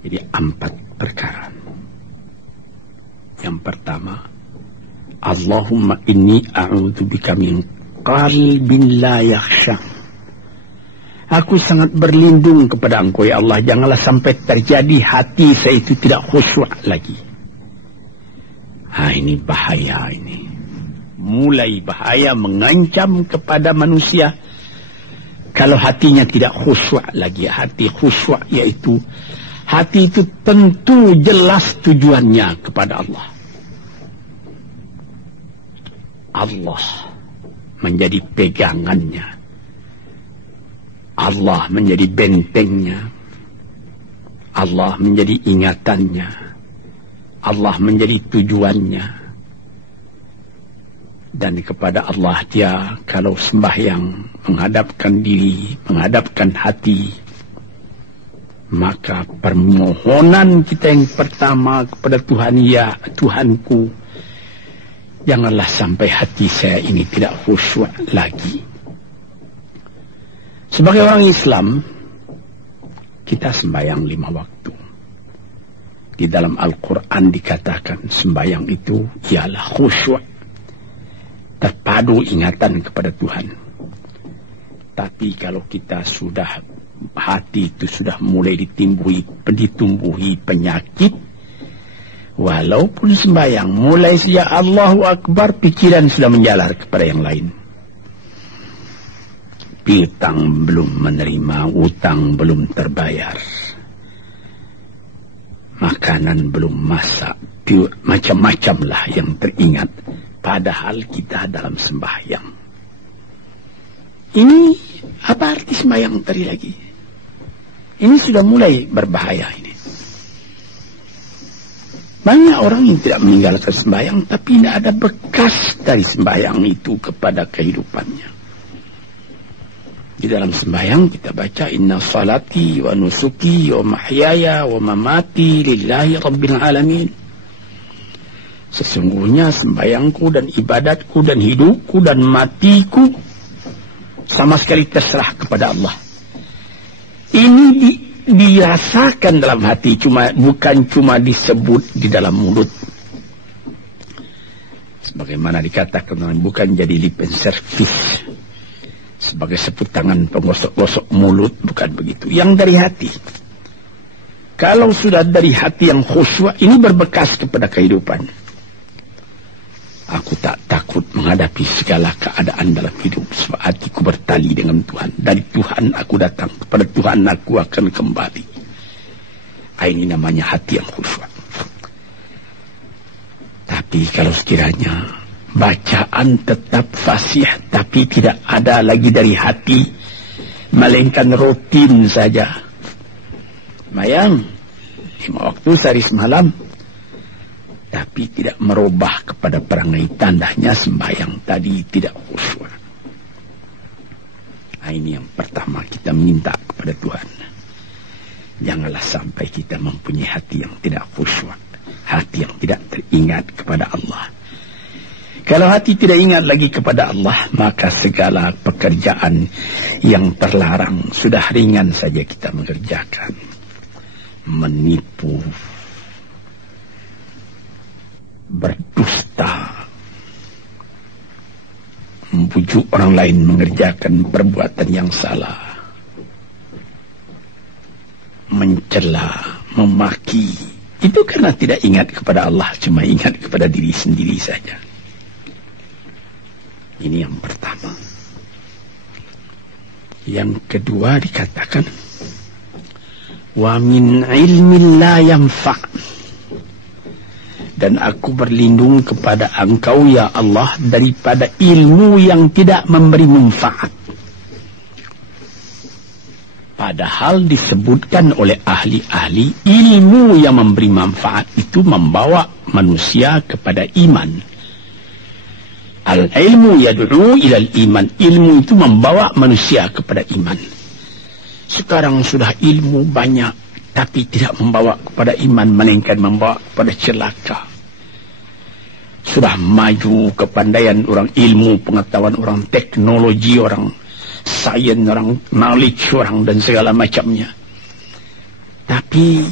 Jadi 4 perkara. Yang pertama, Allahumma inni a'udzubika min qalbin la yakhsha. Aku sangat berlindung kepada Engkau ya Allah, janganlah sampai terjadi hati saya itu tidak khusyuk lagi. Ini bahaya ini. Mulai bahaya, mengancam kepada manusia kalau hatinya tidak khusyuk lagi. Hati khusyuk yaitu hati itu tentu jelas tujuannya kepada Allah. Allah menjadi pegangannya. Allah menjadi bentengnya. Allah menjadi ingatannya. Allah menjadi tujuannya. Dan kepada Allah dia kalau sembahyang menghadapkan diri, menghadapkan hati, maka permohonan kita yang pertama kepada Tuhan, ya Tuhanku, janganlah sampai hati saya ini tidak khusyuk lagi. Sebagai orang Islam, kita sembahyang 5 waktu. Di dalam Al-Quran dikatakan sembahyang itu ialah khusyuk, terpadu ingatan kepada Tuhan. Tapi kalau kita sudah, hati itu sudah mulai ditumbuhi penyakit, walaupun sembahyang, mulai sejak Allahu Akbar, pikiran sudah menjalar kepada yang lain. Piutang belum menerima, utang belum terbayar, makanan belum masak, macam-macam lah yang teringat. Padahal kita dalam sembahyang. Ini apa arti sembahyang tadi lagi? Ini sudah mulai berbahaya ini. Banyak orang yang tidak meninggalkan sembahyang, tapi tidak ada bekas dari sembahyang itu kepada kehidupannya. Di dalam sembahyang kita baca inna salati wa nusuki wa mahyaya wa mamati lillahi rabbil alamin. Sesungguhnya sembahyangku dan ibadatku dan hidupku dan matiku sama sekali terserah kepada Allah. Ini dirasakan dalam hati, bukan cuma disebut di dalam mulut. Sebagaimana dikatakan, bukan jadi lip and service sebagai seput tangan penggosok-gosok mulut, bukan begitu. Yang dari hati. Kalau sudah dari hati yang khusyuk, ini berbekas kepada kehidupan. Aku tak takut menghadapi segala keadaan dalam hidup, sebab hatiku bertali dengan Tuhan. Dari Tuhan aku datang, kepada Tuhan aku akan kembali. Ini namanya hati yang khusyuk. Tapi kalau sekiranya bacaan tetap fasih, tapi tidak ada lagi dari hati, melainkan rutin saja. Sembahyang 5 waktu sehari semalam, tapi tidak merubah kepada perangai, tandanya sembahyang tadi tidak khusyuk. Ini yang pertama kita minta kepada Tuhan. Janganlah sampai kita mempunyai hati yang tidak khusyuk, hati yang tidak teringat kepada Allah. Kalau hati tidak ingat lagi kepada Allah, maka segala pekerjaan yang terlarang sudah ringan saja kita mengerjakan. Menipu, berdusta, membujuk orang lain mengerjakan perbuatan yang salah, mencela, memaki. Itu karena tidak ingat kepada Allah, cuma ingat kepada diri sendiri saja. Ini yang pertama. Yang kedua dikatakan, wa min ilmin la yanfa'. Dan aku berlindung kepada Engkau ya Allah daripada ilmu yang tidak memberi manfaat. Padahal disebutkan oleh ahli-ahli, ilmu yang memberi manfaat itu membawa manusia kepada iman. Al-ilmu yad'u ilal iman. Ilmu itu membawa manusia kepada iman. Sekarang sudah ilmu banyak, tapi tidak membawa kepada iman, melainkan membawa kepada celaka. Sudah maju kepandaian orang, ilmu pengetahuan orang, teknologi orang, sains orang, knowledge orang, dan segala macamnya. Tapi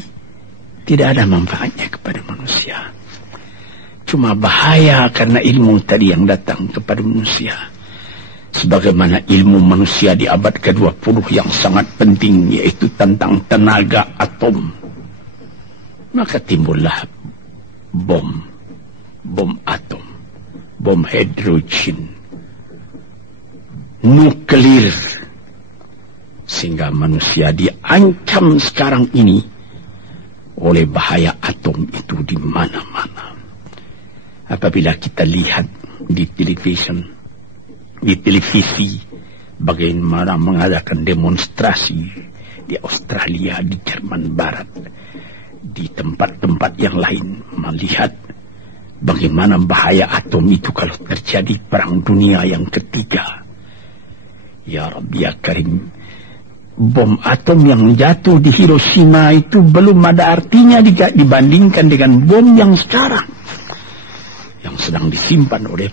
Tidak ada manfaatnya kepada manusia. Cuma bahaya karena ilmu tadi yang datang kepada manusia. Sebagaimana ilmu manusia di abad ke-20 yang sangat penting, yaitu tentang tenaga atom. Maka timbullah bom atom, bom hidrogen, nuklir, sehingga manusia diancam sekarang ini oleh bahaya atom itu di mana-mana. Apabila kita lihat di televisi bagaimana mengadakan demonstrasi di Australia, di Jerman Barat, di tempat-tempat yang lain, melihat bagaimana bahaya atom itu kalau terjadi perang dunia yang ketiga. Ya Rabbi ya Karim, bom atom yang jatuh di Hiroshima itu belum ada artinya dibandingkan dengan bom yang sekarang, yang sedang disimpan oleh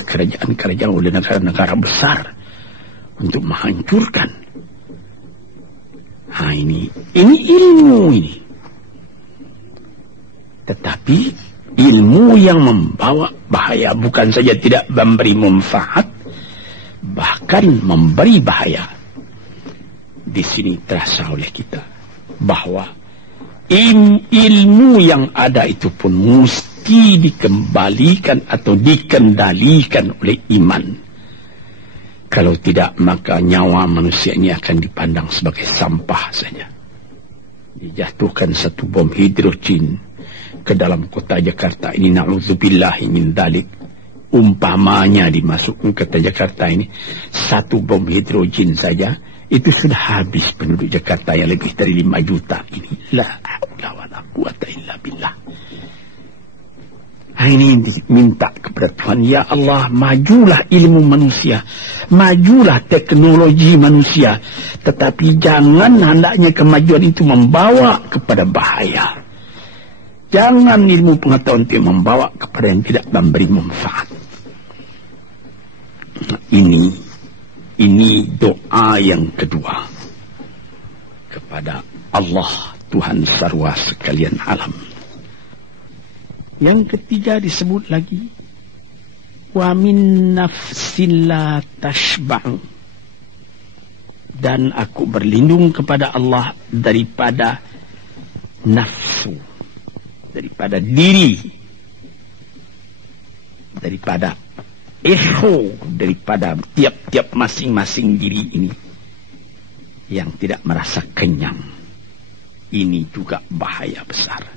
kerajaan-kerajaan, oleh negara-negara besar untuk menghancurkan. Nah, ini ilmu ini. Tetapi ilmu yang membawa bahaya, bukan saja tidak memberi manfaat, bahkan memberi bahaya. Di sini terasa oleh kita bahwa ilmu yang ada itu pun mesti dikembalikan atau dikendalikan oleh iman. Kalau tidak, maka nyawa manusia ini akan dipandang sebagai sampah saja. Dijatuhkan satu bom hidrogen ke dalam kota Jakarta ini, na'udzubillahi min dalik, umpamanya dimasukkan ke kota Jakarta ini satu bom hidrogen saja, itu sudah habis penduduk Jakarta yang lebih dari 5 juta ini. La haula wala quwata illa billah. Ini minta kepada Tuhan, ya Allah, majulah ilmu manusia, majulah teknologi manusia, tetapi jangan hendaknya kemajuan itu membawa kepada bahaya. Jangan ilmu pengetahuan itu membawa kepada yang tidak memberi manfaat. Ini doa yang kedua kepada Allah, Tuhan sarwa sekalian alam. Yang ketiga disebut lagi, wa min nafsin la tashba'u, dan aku berlindung kepada Allah daripada nafsu, daripada diri, daripada ego, daripada tiap-tiap masing-masing diri ini yang tidak merasa kenyang. Ini juga bahaya besar.